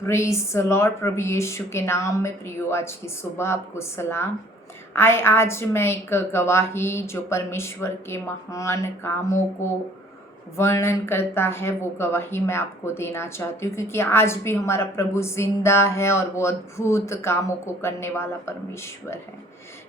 Praise the lord. प्रभु यीशु के नाम में प्रियो, आज की सुबह आपको सलाम। आज मैं एक गवाही जो परमेश्वर के महान कामों को वर्णन करता है, वो गवाही मैं आपको देना चाहती हूँ, क्योंकि आज भी हमारा प्रभु जिंदा है और वो अद्भुत कामों को करने वाला परमेश्वर है।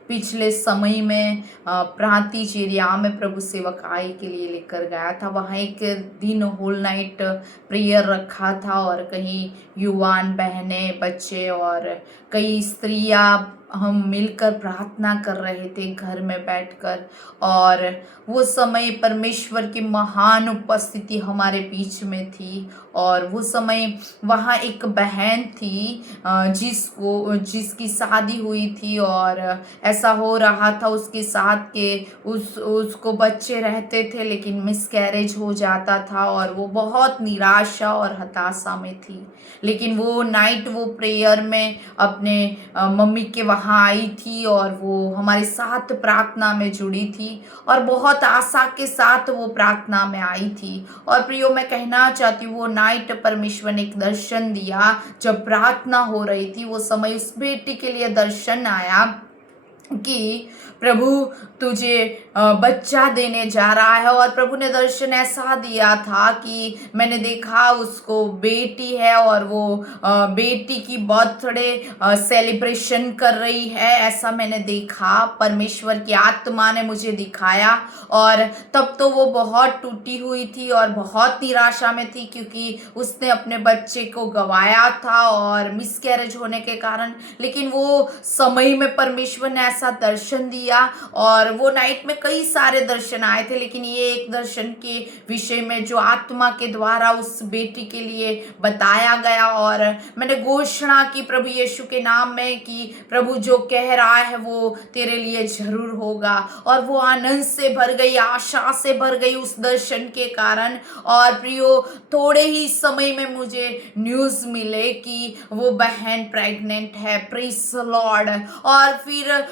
पिछले समय में प्रांतिज एरिया में प्रभु सेवक आय के लिए लेकर गया था। वहाँ एक दिन होल नाइट प्रेयर रखा था और कहीं युवान बहनें, बच्चे और कई स्त्रियां हम मिलकर प्रार्थना कर रहे थे घर में बैठकर। और वो समय परमेश्वर की महान उपस्थिति हमारे बीच में थी। और वो समय वहाँ एक बहन थी जिसकी शादी हुई थी, और ऐसा हो रहा था उसके साथ के उसको बच्चे रहते थे, लेकिन मिसकैरेज हो जाता था और वो बहुत निराशा और हताशा में थी। लेकिन वो नाइट वो प्रेयर में अपने मम्मी के वहाँ आई थी और वो हमारे साथ प्रार्थना में जुड़ी थी और बहुत आशा के साथ वो प्रार्थना में आई थी। और प्रियो, मैं कहना चाहती हूँ, वो नाइट परमेश्वर ने एक दर्शन दिया जब प्रार्थना हो रही थी। वो समय उस बेटी के लिए दर्शन आया कि प्रभु तुझे बच्चा देने जा रहा है। और प्रभु ने दर्शन ऐसा दिया था कि मैंने देखा उसको बेटी है और वो बेटी की बर्थडे सेलिब्रेशन कर रही है, ऐसा मैंने देखा। परमेश्वर की आत्मा ने मुझे दिखाया और तब तो वो बहुत टूटी हुई थी और बहुत निराशा में थी, क्योंकि उसने अपने बच्चे को गंवाया था और मिसकैरेज होने के कारण। लेकिन वो समय में परमेश्वर ने ऐसा दर्शन दिया और वो नाइट में कई सारे दर्शन आए थे, लेकिन ये एक दर्शन के विषय में जो आत्मा के द्वारा उस बेटी के लिए बताया गया। और मैंने घोषणा की प्रभु यीशु के नाम में कि प्रभु जो कह रहा है वो तेरे लिए जरूर होगा। और वो आनंद से भर गई, आशा से भर गई उस दर्शन के कारण। और प्रियो, थोड़े ही समय में मुझे न्यूज मिले कि वो बहन प्रेग्नेंट है। Praise the Lord. और फिर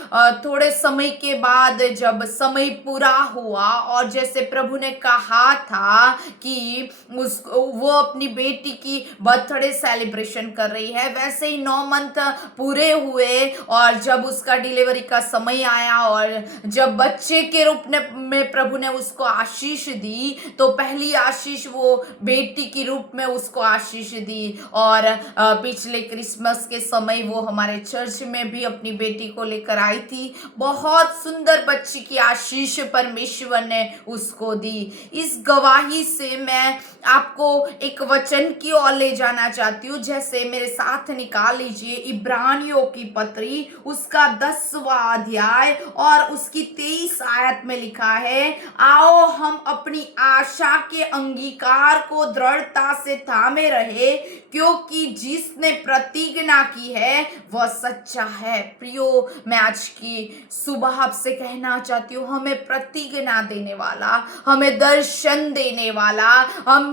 थोड़े समय के बाद जब समय पूरा हुआ और जैसे प्रभु ने कहा था कि वो अपनी बेटी की बर्थडे सेलिब्रेशन कर रही है, वैसे ही 9 मंथ पूरे हुए और जब उसका डिलीवरी का समय आया और जब बच्चे के रूप में प्रभु ने उसको आशीष दी, तो पहली आशीष वो बेटी के रूप में उसको आशीष दी। और पिछले क्रिसमस के समय वो हमारे चर्च में भी अपनी बेटी को लेकर आई थी। बहुत सुंदर बच्ची की आशीष परमेश्वर ने उसको दी। इस गवाही से मैं आपको एक वचन की ओर ले जाना चाहती हूँ। जैसे मेरे साथ निकाल लीजिए इब्रानियों की पत्री, उसका 10वां अध्याय और उसकी 23 आयत में लिखा है, आओ हम अपनी आशा के अंगीकार को दृढ़ता से थामे रहे, क्योंकि जिसने प्रतिज्ञा की है वह सच्चा है। प्रियो, मैं आज की सुबह आपसे कहना चाहती हूँ, हमें प्रतिज्ञा देने वाला, हमें दर्शन देने वाला,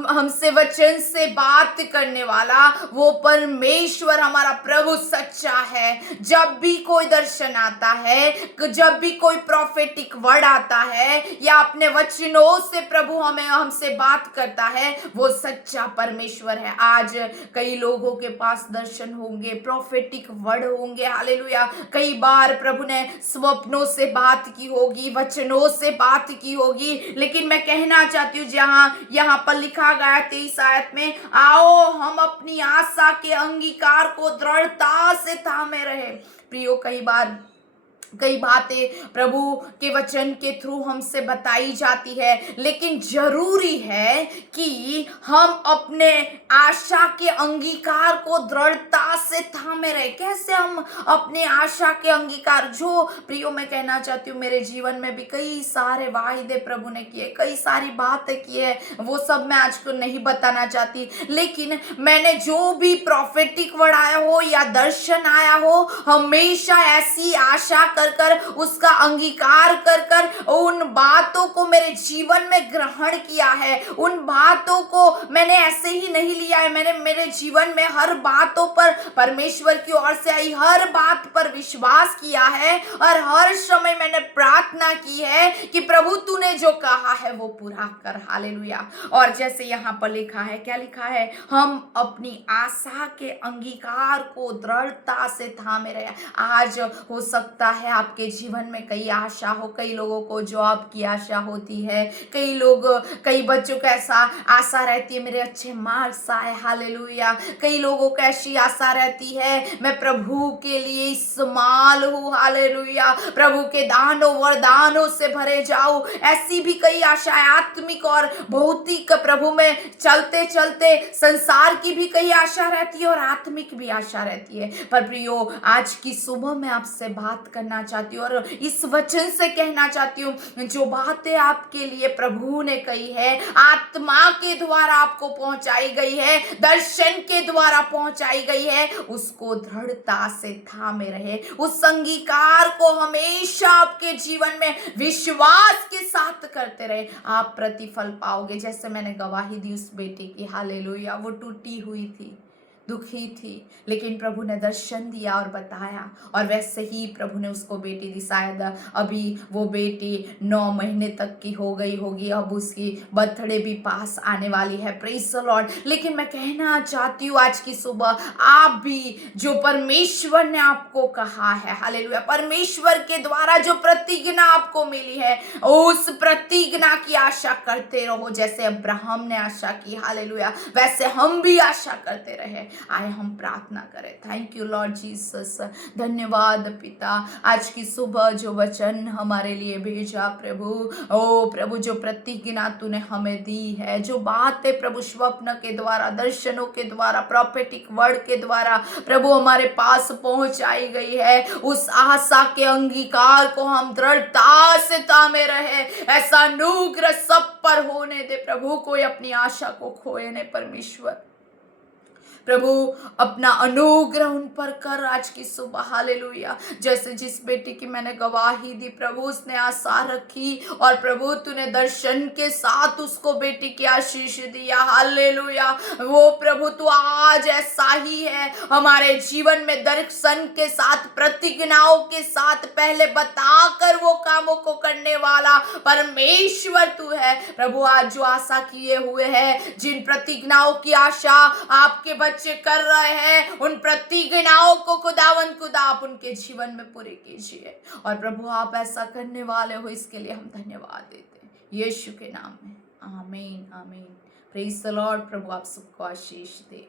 हमसे वचन से बात करने वाला वो परमेश्वर हमारा प्रभु सच्चा है। जब भी कोई दर्शन आता है, जब भी कोई प्रोफेटिक वर्ड आता है या अपने वचनों से प्रभु हमसे बात करता है, वो सच्चा परमेश्वर है। आज कई लोगों के पास दर्शन होंगे, प्रोफेटिक वर्ड होंगे, हालेलुया। कई बार प्रभु ने स्वप्नों से बात की होगी, वचनों से बात की होगी, लेकिन मैं कहना चाहती हूँ जहां यहाँ पर लिखा गया 23 आयत में, आओ हम अपनी आशा के अंगीकार को दृढ़ता से थामे रहे। प्रियो, कई बातें प्रभु के वचन के थ्रू हमसे बताई जाती है, लेकिन जरूरी है कि हम अपने आशा के अंगीकार को दृढ़ता से थामे रहे। कैसे हम अपने आशा के अंगीकार, जो प्रियो मैं कहना चाहती हूँ, मेरे जीवन में भी कई सारे वायदे प्रभु ने किए, कई सारी बातें की है, वो सब मैं आज को नहीं बताना चाहती, लेकिन मैंने जो भी प्रोफेटिक वर्ड आया हो या दर्शन आया हो, हमेशा ऐसी आशा कर उसका अंगीकार कर उन बातों को मेरे जीवन में ग्रहण किया है। उन बातों को मैंने ऐसे ही नहीं लिया है, मैंने मेरे जीवन में हर बातों पर परमेश्वर की ओर से आई हर बात पर विश्वास किया है और हर समय मैंने प्रार्थना की है कि प्रभु तूने जो कहा है वो पूरा कर। हालेलुया। और जैसे यहाँ पर लिखा है, क्या लिखा है, हम अपनी आशा के अंगीकार को दृढ़ता से थामे रहे। आज हो सकता है आपके जीवन में कई आशा हो, कई लोगों को जॉब की आशा होती है, कई बच्चों को ऐसा आशा रहती है मेरे अच्छे मार्क्स आए। हालेलुया। कई लोगों को ऐसी आशा रहती है मैं प्रभु के लिए इस्तेमाल हूँ। हालेलुया। प्रभु के दानों वरदानों से भरे जाऊं, ऐसी भी कई आशाएं आत्मिक और भौतिक प्रभु में चलते चलते संसार की भी कई आशा रहती है और आत्मिक भी आशा रहती है। पर प्रियो, आज की सुबह मैं आपसे बात करना चाहती हूँ और इस वचन से कहना चाहती हूँ, जो बातें आपके लिए प्रभु ने कही है, आत्मा के द्वारा आपको पहुंचाई गई है, दर्शन के द्वारा पहुंचाई गई है, उसको दृढ़ता से थामे रहे। उस अंगीकार को हमेशा आपके जीवन में विश्वास के साथ करते रहे, आप प्रतिफल पाओगे। जैसे मैंने गवाही दी उस बेटी की, हालेलुया, वो टूटी हुई थी, दुखी थी, लेकिन प्रभु ने दर्शन दिया और बताया, और वैसे ही प्रभु ने उसको बेटी दी। शायद अभी वो बेटी 9 महीने तक की हो गई होगी, अब उसकी बर्थडे भी पास आने वाली है। Praise the Lord. लेकिन मैं कहना चाहती हूँ आज की सुबह, आप भी जो परमेश्वर ने आपको कहा है, हालेलुया, परमेश्वर के द्वारा जो प्रतिज्ञा आपको मिली है, उस प्रतिज्ञा की आशा करते रहो। जैसे अब्राहम ने आशा की, हालेलुया, वैसे हम भी आशा करते रहे। आए हम प्रार्थना करें। Thank you Lord Jesus. धन्यवाद पिता, आज की सुबह जो वचन हमारे लिए भेजा प्रभु, ओ प्रभु, जो प्रतिज्ञा तूने हमें दी है, जो बातें प्रभु स्वप्न के द्वारा, दर्शनों के द्वारा, प्रोफेटिक वर्ड के द्वारा प्रभु हमारे पास पहुंचाई गई है, उस आशा के अंगीकार को हम दृढ़ता से थामे रहे। ऐसा अनुग्रह सब पर होने दे प्रभु, कोई अपनी आशा को खोए नहीं। परमेश्वर प्रभु अपना अनुग्रह उन पर कर आज की सुबह। हालेलुया। जैसे जिस बेटी की मैंने गवाही दी प्रभु, उसने आशा रखी और प्रभु तूने दर्शन के साथ उसको बेटी की आशीष दिया। हालेलुया। वो प्रभु तू आज ऐसा ही है हमारे जीवन में, दर्शन के साथ, प्रतिज्ञाओं के साथ, पहले बताकर वो कामों को करने वाला परमेश्वर तू है प्रभु। आज जो आशा किए हुए हैं, जिन प्रतिज्ञाओं की आशा आपके बच्चे कर रहे हैं, उन प्रतिज्ञाओं को खुदा आप उनके जीवन में पूरे कीजिए। और प्रभु आप ऐसा करने वाले हो, इसके लिए हम धन्यवाद देते हैं यीशु के नाम में। आमीन आमीन। Praise the lord. प्रभु आप सबको आशीष दे।